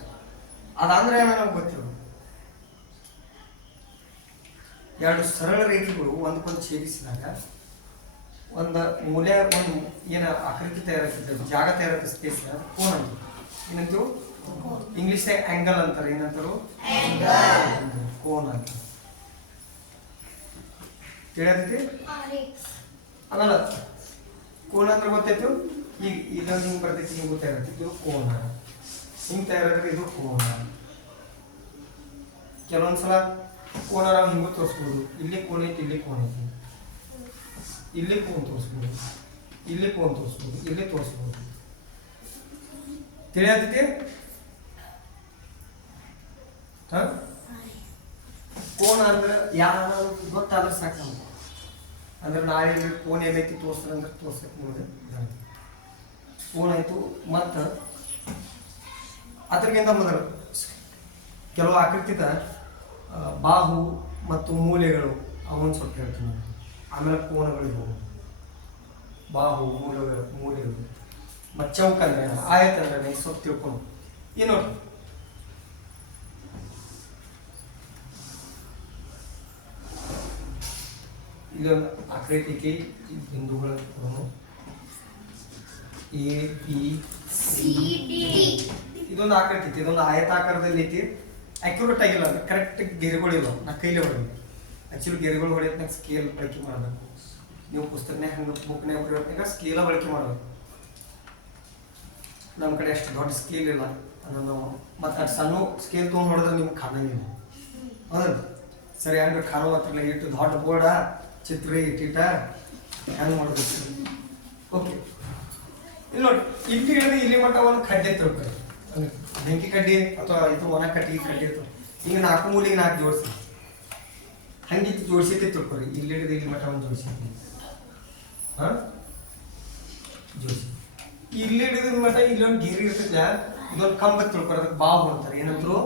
ಅದಂದ್ರೆ ಏನೋ ನಮ್ಗೆ ಗೊತ್ತಿಲ್ಲ. ಎರಡು ಸರಳ ರೇಖೆಗಳು ಒಂದಕ್ಕೊಂದು ಛೇದಿಸಿದಾಗ ಒಂದು ಮೂಲೆ ಒಂದು ಏನು ಆಕೃತಿ ತಯಾರಾಗ್ತದೆ, ಜಾಗ ತಯಾರಾಗ್ತದೆ, ಸ್ಪೇಸ್, ಕೋನ ಅಂತ. ಏನಂತೀವಿ? ಇಂಗ್ಲಿಷ್ನಾಗ ಆಂಗಲ್ ಅಂತಾರೆ. ಏನಂತಾರು? ಕೋನ ಅಂತ ತಿಳಿಯತೈತಿ. ಆಮೇಲೆ ಕೋನ ಅಂದ್ರೆ ಗೊತ್ತಾಯ್ತು. ಈಗ ಇದೊಂದು ಹಿಂಗೆ ಬರ್ತೈತಿ, ಹಿಂಗೆ ಗೊತ್ತಾಗತ್ತೆ, ಇದು ಕೋನ. ಹಿಂಗೆ ತಯಾರಾದ್ರೆ ಇದು ಕೋನ. ಕೆಲವೊಂದ್ಸಲ ಕೋನ ನಾವು ಹಿಂಗೂ ತೋರಿಸ್ಬೋದು. ಇಲ್ಲಿ ಕೋನ ಐತಿ, ಇಲ್ಲಿ ಕೋನ ಐತಿ, ಇಲ್ಲಿ ಕೋನ್ ತೋರಿಸ್ಬೋದು, ಇಲ್ಲಿ ಕೋನ್ ತೋರಿಸ್ಬೋದು, ಇಲ್ಲಿ ತೋರಿಸ್ಬೋದು. ತಿಳಿಯತೈತಿ? ಕೋನ ಅಂದ್ರೆ ಯಾವ ಗೊತ್ತಾದ್ರೆ ಸಾಕು ನಮ್ಗೆ. ಅಂದ್ರೆ ನಾಳೆ ಕೋನ್ ಏನೈತಿ ತೋರಿಸ್ತಾರೆ ಅಂದ್ರೆ ತೋರ್ಸಕ್ಕೆ ನೋಡಿ ಕೋನ್ ಆಯ್ತು. ಮತ್ತು ಅದಕ್ಕಿಂತ ಮೊದಲು ಕೆಲವು ಆಕೃತಿದ ಬಾಹು ಮತ್ತು ಮೂಲೆಗಳು ಅವನು ಸ್ವಲ್ಪ ಹೇಳ್ತೀನಿ. ಆಮೇಲೆ ಕೋನಗಳಿಗೆ ಹೋಗೋದು. ಬಾಹು, ಮೂಲೆಗಳು ಮತ್ತು ಚೌಕ ಅಂದ್ರೆ ಆಯತ ಅಂದ್ರೆ ಸ್ವಲ್ಪ ತಿಳ್ಕೊಂಡು ಏನು ನೋಡಿ. ಇಲ್ಲೊಂದು ಆಕೃತಿಗೆ ಬಿಂದುಗಳ ಎ ಬಿ ಸಿ ಡಿ. ಇದೊಂದು ಆಕೃತಿ ಐತಿ, ಇದೊಂದು ಆಯತಾಕಾರದಲ್ಲಿ ಐತಿ. ಅಕ್ಯುರೇಟ್ ಆಗಿಲ್ಲ, ಅಂದ್ರೆ ಕರೆಕ್ಟ್ ಗೆರೆಗಳಿಲ್ಲ. ನಾ ಕೈಲೇ ಹೊಡೆದು ಆಕ್ಚುಲಿ ಗೆರೆಗಳು ಹೊಡೆಯೋದ್ನಾಗ ಸ್ಕೇಲ್ ಬಳಕೆ ಮಾಡಬೇಕು. ನೀವು ಪುಸ್ತಕನಾಗ ಹಂಗೆ ಬುಕ್ನಾಗ ಬರೆಯೋದ್ನಾಗ ಸ್ಕೇಲ ಬಳಕೆ ಮಾಡಬೇಕು. ನಮ್ಮ ಕಡೆ ಅಷ್ಟು ದೊಡ್ಡ ಸ್ಕೇಲ್ ಇಲ್ಲ, ಅದನ್ನು ನಾವು ಮತ್ತು ಅಷ್ಟು ಸಣ್ಣ ಸ್ಕೇಲ್ ತೊಗೊಂಡು ಹೊಡೆದ್ರೆ ನಿಮ್ಗೆ ಕಾಣಂಗಿಲ್ಲ. ಹೌದಲ್ಲ? ಸರಿ, ಹಂಗೆ ಕಾಣೋ ಹತ್ರಲ್ಲ ಇಟ್ಟು ದೊಡ್ಡ ಬೋರ್ಡ ಚಿತ್ರ ಇಟ್ಟಿಟ್ಟ ಹೆಂಗೆ ಮಾಡೋದು? ಓಕೆ, ಇಲ್ಲಿ ನೋಡಿ, ಇಲ್ಲಿ ಹಿಡಿದು ಇಲ್ಲಿ ಮಟ್ಟ ಒಂದು ಕಡ್ಡೆ ತಿಳ್ಕೊಳ್ಳಿ. ಬೆಂಕಿ ಕಡ್ಡಿ ಅಥವಾ ಇದು ಒಣ ಕಟ್ಟಿಗೆ ಕಡ್ಡಿ ಇರ್ತವೆ. ಈಗ 4 ಮೂಲಿಗೆ 4 ಜೋಡಿಸಿ ಹಂಗಿತ್ತು ಜೋಡಿಸೈತಿ ತಿಳ್ಕೊರಿ. ಇಲ್ಲಿ ಹಿಡಿದು ಇಲ್ಲಿ ಮಟ್ಟ ಒಂದು ಜೋಡಿಸೈತಿ, ಜೋಡಿಸಿ. ಇಲ್ಲಿ ಹಿಡಿದ ಮಟ್ಟ ಇಲ್ಲೊಂದು ಗಿರಿ ಇರ್ತೈತಿಲ್ಲ, ಇದೊಂದು ಕಂಬ ತಿಳ್ಕೊರಿ. ಅದಕ್ಕೆ ಬಾವು ಅಂತಾರೆ. ಏನಂತರು?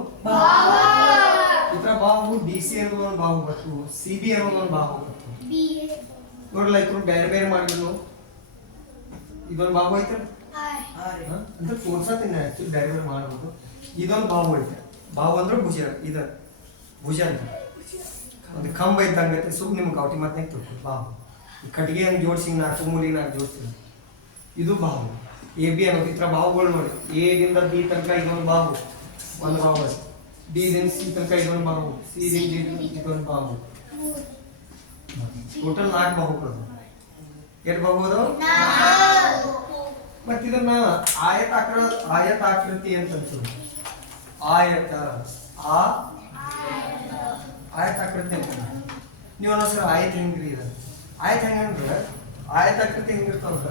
ಇತರ ಬಾವು. ಡಿ ಸಿ ಅನ್ನೋದು ಒಂದು ಬಾವು ಬತ್ತು, ಸಿ ಬಿ ಅನ್ನೋದು ಒಂದು ಬಾವು ಬತ್ತು. ನೋಡಲ್ಲ, ಇದ್ರು ಬೇರೆ ಬೇರೆ ಮಾಡಿದ್ರು. ಇದೊಂದು ಬಾವು ಐತೆ ಅಂತ ತೋರ್ಸತ್ತೀನಿ. ಆಕ್ಚುಲಿ ಬೇರೆ ಬೇರೆ ಮಾಡ್ಬೋದು. ಇದೊಂದು ಬಾವು ಐತೆ. ಬಾವು ಅಂದ್ರೆ ಭುಜ. ಇದು ಭುಜ ಅಂತ ಒಂದು ಕಂಬ ಇದ್ದಂಗೆ ಸುಮ್ಮನೆ ನಿಮ್ಗೆ ಗೌಟಿ ಮಾತನಾಗ ತಿಳ್ಕೊ. ಬಾವು ಈ ಕಟ್ಟಿಗೆಯನ್ನು ಜೋಡಿಸಿ 4 ಮೂಲಿಗೆ 4 ಜೋಡಿಸ್ತೀನಿ. ಇದು ಬಾವು. ಎ ಬಿ ಅನ್ನೋದು ಈ ಥರ ಬಾವುಗಳು ನೋಡಿ. ಎ ದಿಂದ ಬಿ ತನಕ ಇದೊಂದು ಬಾವು, ಒಂದು ಬಾವು. ಬಿ ದಿಂದ ಸಿ ತನಕ ಇದೊಂದು ಬಾವು, ಸಿ ದಿಂದ ಇದೊಂದು ಬಾವು. ಟೋಟಲ್ 4 ಬಾಹುಗಳು. ಎಷ್ಟು ಬಾಹು ಅದು? ಮತ್ತು ಇದನ್ನ ಆಯತಾಕೃತಿ ಅಂತ ಅಂತೀವಿ. ಆಯತಾಕೃತಿ ಅಂತ ನೀವು ಅನ್ನೋ ಸರ್ ಆಯತ ಹೆಂಗ್ರಿ? ಇದು ಆಯತ ಹೆಂಗಂದ್ರೆ ಆಯತಾಕೃತಿ ಹೆಂಗಿರ್ತಾವಂದ್ರ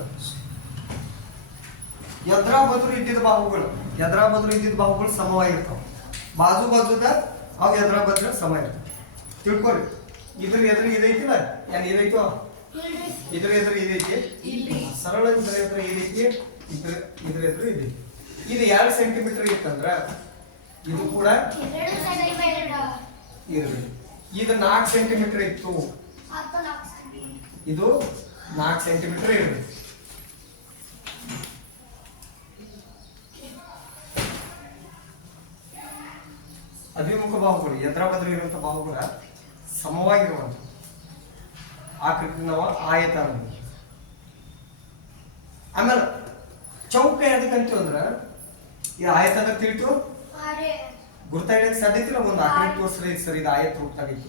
ಎದ್ರ ಬದ್ರು ಇದ್ದಿದ್ದ ಬಾಹುಗಳು ಸಮವಾಗಿರ್ತಾವ. ಬಾಜುದ ಅವು ಎದ್ರ ಬದ್ರ ಸಮ ಇರ್ತಾವ. ತಿಳ್ಕೊರಿ. ಇದ್ರ ಎದುರು ಇದೈತಿಲ್ಲ, ಏನ್ ಇದೈತೋ ಇದ್ರ ಎದುರು ಇದೈತಿ, ಸರಳ ಇದ್ರ ಎದುರು ಇದೈತಿ, ಇದ್ರ ಎದುರು ಇದೈತಿ. ಇದು 2 ಸೆಂಟಿಮೀಟರ್ ಇತ್ತಂದ್ರ ಇದು ಕೂಡ ಇರಲಿ. ಇದು 4 ಸೆಂಟಿಮೀಟರ್ ಇತ್ತು, ಇದು 4 ಸೆಂಟಿಮೀಟರ್ ಇರಲಿ. ಅಭಿಮುಖ ಬಾಹುಗಳು ಎದ್ರ ಬದ್ರ ಇರುವಂತ ಬಾಹುಗಳ ಸಮವಾಗಿರುವಂತ ಆಕೃತಿ ನಾವು ಆಯತ ಅನ್ನೋದು. ಆಮೇಲೆ ಚೌಕ ಎದಕ್ಕಂತೀವಿ ಅಂದ್ರ ಈ ಆಯತ ಅಂದ್ರೆ ತಿಳಿತು ಗುರ್ತಾ ಹಿಡಿಯಕ್ಕೆ ಸಾಧ್ಯ ಐತಿಲ್ಲ. ಒಂದು ಆಕೃತಿ ತೋರಿಸ್ರಿ ಸರ್, ಇದು ಆಯತ ರೂಪದಾಗಿತ್ತು.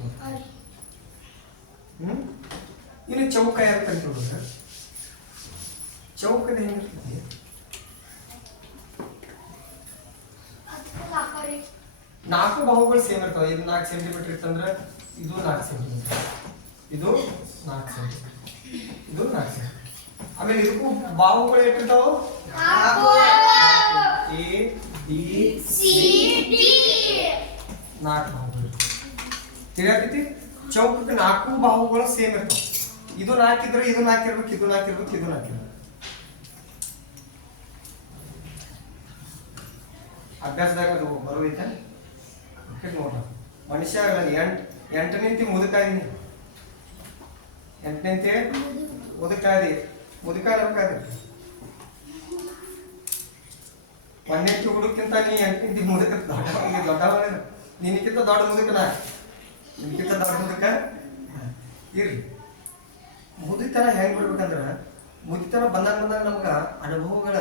ಇನ್ನು ಚೌಕ ಎದಕ್ಕಂತೀವಿ ಅಂದ್ರೆ ಚೌಕದ ಹೆಂಗಿರ್ತದೆ, 4 ಬಾಹುಗಳು ಸೇಮ್ ಇರ್ತಾವ. ಇದು 4 ಸೆಂಟಿಮೀಟರ್ ಇತ್ತಂದ್ರೆ ಇದು 4 ಸೆಂಟಿಮೀಟರ್, ಇದು 4 ಸೆಂಟಿಮೀಟರ್, ಇದು 4 ಸೆಂಟಿಮೀಟರ್. ಆಮೇಲೆ ಇದಕ್ಕೂ ಬಾಹುಗಳು ಎಷ್ಟಿರ್ತಾವ, ಎ ಬಿ ಸಿ ಡಿ 4 ಬಾಹುಗಳು ತಿಳಿಯಾಕೈತಿ. ಚೌಕಕ್ಕೆ 4 ಬಾಹುಗಳು ಸೇಮ್ ಇರ್ತಾವ. ಇದು 4 ಇದ್ರೆ ಇದು 4 ಇರ್ಬೇಕು, ಇದು 4 ಇರ್ಬೇಕು, ಇದು 4 ಇರ್ಬೇಕು. ಅಭ್ಯಾಸದಾಗ ಅದು ಬರೋದೈತೆ ನೋಡ. ಮನುಷ್ಯ 8 ಮುದುಕಾದೀನಿ, 8 ಮುದುಕಾದಿ ಮುದುಕಾದಿ 1 ಹುಡುಕ್ಕಿಂತ ನೀ 8 ಮುದುಕ ದೊಡ್ಡವ. ನಿನಕ್ಕಿಂತ ದೊಡ್ಡ ಮುದುಕನ, ನಿನಕ್ಕಿಂತ ದೊಡ್ಡ ಮುದುಕ ಇರ್ಲಿ. ಮುದುಕತನ ಹೆಂಗ್ ಬಿಡ್ಬೇಕಂದ್ರ ಮುದುಕತನ ಬಂದಾಗ ನಮ್ಗ ಅನುಭವಗಳ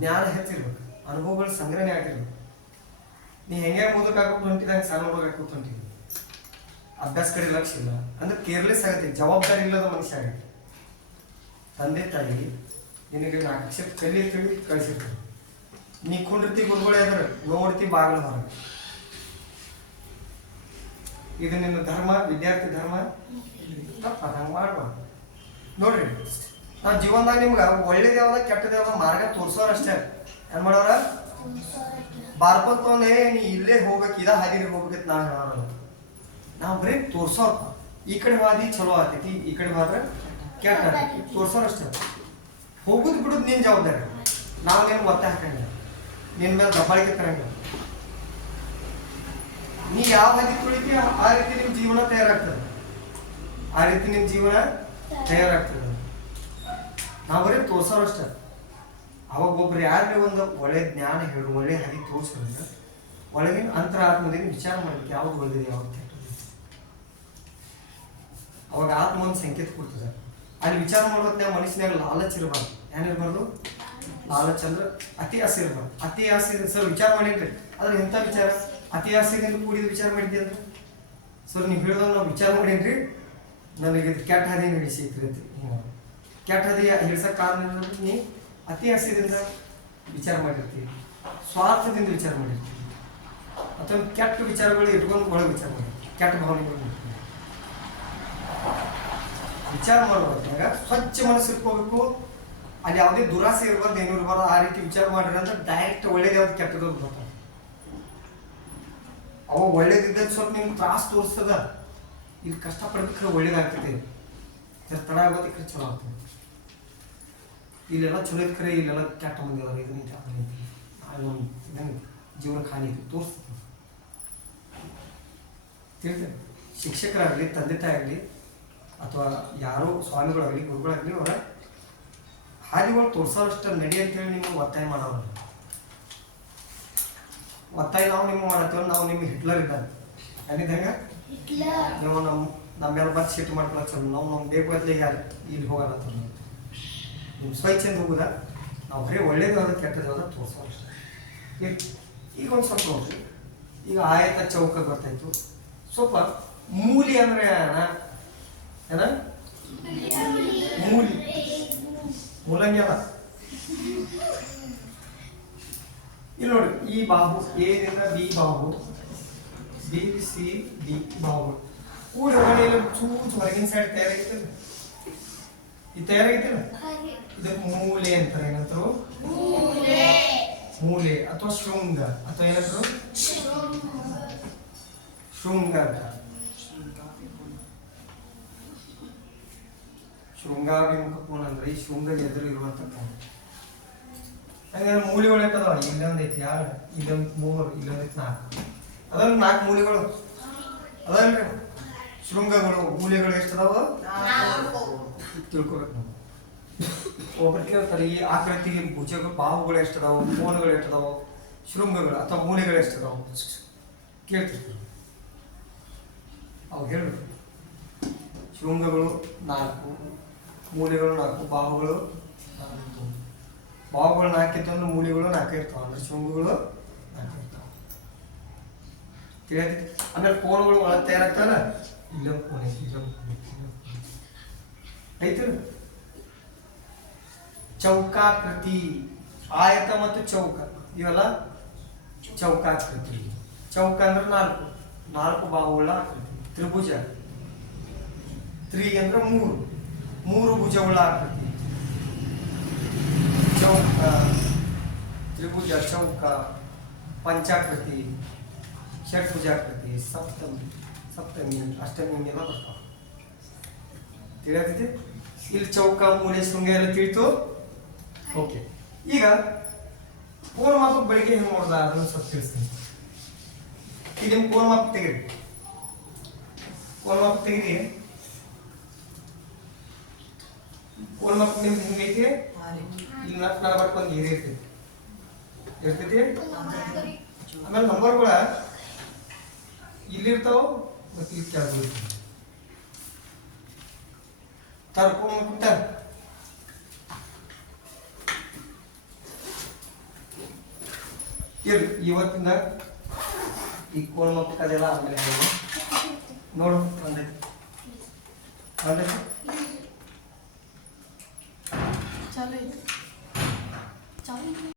ಜ್ಞಾನ ಹೆಚ್ಚಿರ್ಬೇಕು, ಅನುಭವಗಳ ಸಂಗ್ರಹಣೆ ಆಗಿರ್ಬೇಕು. ನೀ ಹೆಂಗೆ ಮುದುಕ ಹಾಕೋದು ಹೊಂಟಿದಂಗೆ ಸಣ್ಣ ಹುಡುಗ ಹಾಕೋದು ಹೊಂಟಿದ್ವಿ, ಅಭ್ಯಾಸ ಕಡೆ ಲಕ್ಷ ಇಲ್ಲ ಅಂದ್ರೆ ಕೇರ್ಲೆಸ್ ಆಗತ್ತೆ, ಜವಾಬ್ದಾರಿ ಇಲ್ಲದ ಮನುಷ್ಯ ಆಗತ್ತೆ. ತಂದೆ ತಾಯಿ ನಿನಗೆ 4 ಅಕ್ಷರ ಕಲಿ ತಿಳಿ ಕಳಿಸಿರ್ತಾರೆ. ನೀ ಕುಂಡಿರ್ತಿ ಗುರುಗಳೇ ಅದ್ರ ನೋಡ್ತಿ ಬಾಗಿಲು ಹೊರಗೆ. ಇದು ನಿನ್ನ ಧರ್ಮ, ವಿದ್ಯಾರ್ಥಿ ಧರ್ಮ ತಪ್ಪ ಹಂಗೆ ಮಾಡ್ಬಾರ್ದು. ನೋಡ್ರಿ, ನಾವು ಜೀವನದಾಗ ನಿಮ್ಗೆ ಒಳ್ಳೇದು ಯಾವ್ದ ಕೆಟ್ಟದ ಯಾವ್ದ ಮಾರ್ಗ ತೋರ್ಸೋರಷ್ಟೇ. ಏನ್ ಮಾಡೋರ ಬಾರ್ಕೊತವನೇ ನೀ ಇಲ್ಲೇ ಹೋಗ್ಬೇಕು, ಇದ ಹಾದಿಗೆ ಹೋಗ್ಬೇಕಂತ ನಾವು ಹೇಳೋರಲ್ಲ. ನಾವು ಬರೀ ತೋರ್ಸೋಪ್ಪ, ಈ ಕಡೆ ಹಾದಿ ಚಲೋ ಆಗ್ತೈತಿ, ಈ ಕಡೆ ಹೋದ್ರೆ ಕೆಟ್ಟ ಆಗ್ತೈತಿ, ತೋರ್ಸೋರಷ್ಟೇ. ಹೋಗುದು ಬಿಡುದು ನಿನ್ ಜವಾಬ್ದಾರಿ. ನಾವು ನೀನು ಒತ್ತಾಯ ಹಾಕಂಗಿಲ್ಲ, ನಿನ್ ಮೇಲೆ ದಬ್ಬಾಳಿಕೆ ತರಂಗಿಲ್ಲ. ನೀ ಯಾವ ಹಾದಿ ತುಳಿತಿ ಆ ರೀತಿ ನಿಮ್ ಜೀವನ ತಯಾರಾಗ್ತದೆ, ಆ ರೀತಿ ನಿಮ್ ಜೀವನ ತಯಾರಾಗ್ತದೆ. ನಾವು ಬರೀ ತೋರ್ಸೋರಷ್ಟೇ. ಅವಾಗ ಒಬ್ರು ಯಾರಿಗೆ ಒಂದು ಒಳ್ಳೆ ಜ್ಞಾನ ಹೇಳು, ಒಳ್ಳೆ ಹಾಗೆ ತೋರಿಸೋದ್ರಿಂದ ಒಳಗಿನ ಅಂತರಾತ್ಮದಿಂದ ವಿಚಾರ ಮಾಡಲಿಕ್ಕೆ ಯಾವ್ದು ಒಳ್ಳೆದಿದೆ, ಯಾವ್ದು ಕೆಟ್ಟದ್ದು. ಅವಾಗ ಆತ್ಮ ಒಂದು ಸಂಕೇತ ಕೊಡ್ತದೆ. ಅಲ್ಲಿ ವಿಚಾರ ಮಾಡೋದ್ನಾಗ ಮನುಷ್ಯನಾಗ ಲಾಲಚ್ ಇರಬಾರ್ದು. ಏನಿರ್ಬಾರ್ದು, ಲಾಲಚ್ ಅಂದ್ರೆ ಅತಿ ಆಸೆ ಇರಬಾರ್ದು. ಅತಿ ಆಸೆ ಸರ್ ವಿಚಾರ ಮಾಡಿದ್ರಿ, ಆದ್ರೆ ಎಂಥ ವಿಚಾರ, ಅತಿ ಆಸೆದಿಂದ ಕೂಡಿದ ವಿಚಾರ ಮಾಡಿದ್ದೆ ಅಂದ್ರೆ ಸರ್ ನೀವು ಹೇಳಿದಾಗ ನಾವು ವಿಚಾರ ಮಾಡೀನ್ರಿ, ನನಗೆ ಇದು ಕೆಟ್ಟ ಹಾದಿ ಹಿಡಿಸೈತ್ರಿ ಅಂತ. ಕೆಟ್ಟ ಹಾದಿ ಹಿಡ್ಸಕ್ಕೆ ಕಾರಣ ಏನಂದ್ರೆ ನೀ ಅತಿ ಆಸೆದಿಂದ ವಿಚಾರ ಮಾಡಿರ್ತೀವಿ, ಸ್ವಾರ್ಥದಿಂದ ವಿಚಾರ ಮಾಡಿರ್ತೀವಿ, ಅಥವಾ ಕೆಟ್ಟ ವಿಚಾರಗಳು ಇಟ್ಕೊಂಡು ಒಳಗೆ ವಿಚಾರ ಮಾಡಿರ್ತೀವಿ, ಕೆಟ್ಟ ಭಾವನೆಗಳು ವಿಚಾರ ಮಾಡುವಾಗ ಸ್ವಚ್ಛ ಮನಸ್ಸು ಇಟ್ಕೋಬೇಕು. ಅಲ್ಲಿ ಯಾವುದೇ ದುರಾಸೆ ಇರಬಾರ್ದು, ಏನೂ ಇರಬಾರ್ದು. ಆ ರೀತಿ ವಿಚಾರ ಮಾಡಿದ್ರೆ ಅಂದ್ರೆ ಡೈರೆಕ್ಟ್ ಒಳ್ಳೇದು ಯಾವ್ದು ಕೆಟ್ಟದ್ದು ಬರ್ತಾವೆ. ಅವ ಒಳ್ಳೇದಿದ್ದ ಸ್ವಲ್ಪ ನಿಮ್ಗೆ ತ್ರಾಸ ತೋರಿಸ್ತದ, ಇದು ಕಷ್ಟಪಡ್ಬೇಕಾದ್ರೆ ಒಳ್ಳೇದಾಗ್ತದೆ, ತಡ ಆಗೋದಕ್ಕೆ ಚಲೋ ಆಗ್ತದೆ. ಇಲ್ಲೆಲ್ಲ ಚಲೋ ಖರೆ, ಇಲ್ಲೆಲ್ಲ ಕೆಟ್ಟ ಮಂದಿ ಅದ, ಇದನ್ನ ಜೀವನಕ್ಕೆ ಹಾನಿ ಐತಿ ತೋರಿಸ್ತದೆ. ತಿಳಿತೇನೆ. ಶಿಕ್ಷಕರಾಗಲಿ, ತಂದೆ ತಾಯಿ ಆಗಲಿ, ಅಥವಾ ಯಾರೋ ಸ್ವಾಮಿಗಳಾಗಲಿ, ಗುರುಗಳಾಗಲಿ, ಅವರ ಹಾದಿಗಳು ತೋರ್ಸೋರಷ್ಟು ನಡಿ ಅಂತೇಳಿ ನಿಮ್ಗೆ ಒತ್ತಾಯ ಮಾಡೋರು. ಒತ್ತಾಯ ನಾವು ನಿಮ್ಗೆ ಮಾಡತ್ತೇವೆ, ನಾವು ನಿಮ್ಗೆ ಹಿಟ್ಲರ್ ಇದ್ದಾನೆ ಏನಿದ್ದಂಗ ನೀವು ನಮ್ಮೆಲ್ಲ ಬರ್ತ್ ಶೀಟ್ ಮಾಡ್ಕೊಳಕ್ ಚಲೋ, ನಾವು ನಮ್ಗೆ ಬೇಕು ಅಂತ ಯಾರು ಇಲ್ಲಿ ಹೋಗಲ್ಲ. ನಿಮ್ಮ ಸ್ವಚ್ಛಂದ ಹೋಗುದ, ನಾವು ಬರೀ ಒಳ್ಳೇದು ಅದ ಕೆಟ್ಟದ್ದು ಅದ ತೋರಿಸೋ ಅಷ್ಟೇ. ಈಗ ಒಂದು ಸ್ವಲ್ಪ ನೋಡ್ರಿ, ಈಗ ಆಯತ ಚೌಕ ಗೊತ್ತಾಯ್ತು. ಸ್ವಲ್ಪ ಮೂಲಿ ಅಂದ್ರೆ ಏನ ಮೂಲಿ ಮೂಲಂಗಿ ಅದ. ಇಲ್ಲಿ ನೋಡಿ, ಈ ಬಾಹು ಎದಿಂದ ಬಿ ಬಾಹು, ಬಿ ಸಿ ಡಿ ಬಾಹು ಕೂಡಿ ಹೊಡೆಯಲು ಚೂರು ಹೊರಗಿನ ಸೈಡ್ ತಯಾರಾಗಿರ್ತದೆ. ಈ ತಯಾರಾಗೈತಿಲ್ಲ ಇದಕ್ಕೆ ಮೂಲೆ ಅಂತಾರೆ. ಏನಂತರು? ಮೂಲೆ ಅಥವಾ ಶೃಂಗ ಅಥವಾ ಏನಂತರು? ಶೃಂಗ ಅಂತ. ಶೃಂಗಾಭಿಮುಖ ಕೋಣ ಅಂದ್ರೆ ಈ ಶೃಂಗದ ಎದುರು ಇರುವಂತ ಕೋಣ. ಹಂಗಾದ್ರೆ ಮೂಲೆಗಳು ಎಷ್ಟದಾವ? ಇಲ್ಲೊಂದು ಐತಿ, ಎರಡು, ಇಲ್ಲೊಂದು ಮೂರು, ಇಲ್ಲೊಂದು ಐತಿ ನಾಲ್ಕು. ಅದಲ್ಲ 4 ಮೂಲೆಗಳು ಅದಲ್ರಿ. ಶೃಂಗಗಳು ಮೂಲೆಗಳು ಎಷ್ಟದಾವ? ತಿಳ್ಕೊಬೇಕು ನಾವು. ಒಬ್ಬರು ಕೇಳ್ತಾರೆ ಈ ಆಕೃತಿಗೆ ಭುಜಗಳು ಬಾಹುಗಳು ಎಷ್ಟದಾವ, ಕೋನಗಳು ಎಷ್ಟದಾವ, ಶೃಂಗಗಳು ಅಥವಾ ಮೂಲೆಗಳು ಎಷ್ಟದಾವ ಕೇಳ್ತಿರ್ತಾರೆ. ಅವು ಹೇಳಬೇಕು. ಶೃಂಗಗಳು 4, ಮೂಲೆಗಳು 4, ಬಾಹುಗಳು 4. ಬಾಹುಗಳು 4 ಇತ್ತು ಮೂಲೆಗಳು 4 ಇರ್ತಾವ. ಅಂದ್ರೆ ಶೃಂಗಗಳು 4 ಇರ್ತಾವ. ತಿಳಿಯತಿ. ಆಮೇಲೆ ಕೋಣಗಳು ಒಳಗೆ ತಯಾರಾಗ್ತಾವಲ್ಲ, ಇಲ್ಲೊಂದು ಕೋಣೆ ಐತಿ, ಇಲ್ಲೊಂದು ಕೋಣೆ ಐತಿ. ಚೌಕಾಕೃತಿ, ಆಯತ ಮತ್ತು ಚೌಕ ಇವೆಲ್ಲ ಚೌಕಾಕೃತಿ. ಚೌಕ ಅಂದ್ರೆ 4 ಬಾಹುಗಳ ಆಕೃತಿ. ತ್ರಿಭುಜ, ಅಂದ್ರೆ 3 ಭುಜಗಳ ಆಕೃತಿ. ಚೌಕ, ತ್ರಿಭುಜ, ಚೌಕ, ಪಂಚಾಕೃತಿ, ಷಡ್ಭುಜಾಕೃತಿ, ಸಪ್ತಮಿ, ಅಷ್ಟಮಿ ಹಿಂಗೆಲ್ಲ ಬರ್ತಾವ. ತಿಳಿಯತೈತಿ. ಇಲ್ಲಿ ಚೌಕ, ಮೂಲೆ, ಶೃಂಗ ಎಲ್ಲ ತಿಳಿತು. ಓಕೆ, ಈಗ ಕೋನ ಮಾಪ ಬೆಳಿಗ್ಗೆ ಹೆಂಗೆ ನೋಡ್ದ ಅದನ್ನು ಸ್ವಲ್ಪ ತಿಳಿಸ್ತೀನಿ. ಈಗ ನಿಮ್ಮ ಕೋನ ಮಾಪ ತೆಗೀರಿ. ಕೋನ ಮಾಪ ತೆಗೀರಿ. ಕೋನ ಮಾಪ ನಿಮ್ದು ಹಿಂಗೈತಿ. ಇಲ್ಲಿ ನಟ್ಟು ಬರ್ಕೊಂಡು ಏರಿ ಇರ್ತೈತಿ. ಆಮೇಲೆ ನಂಬರ್ಗಳ ಇಲ್ಲಿರ್ತಾವ ಮತ್ತು ಇಲ್ಲಿ ಕೆಳಗೆ ಇರ್ತಾವ. ತರ್ಕೊಂಡ್ಬಿಟ್ಟ ಇರ್ಲಿ. ಇವತ್ತಿಂದ ಈ ಕೋಣ ಮಕ್ಕ ಅದೆಲ್ಲ ಆಮೇಲೆ ನೋಡು. ಒಂದೈತಿ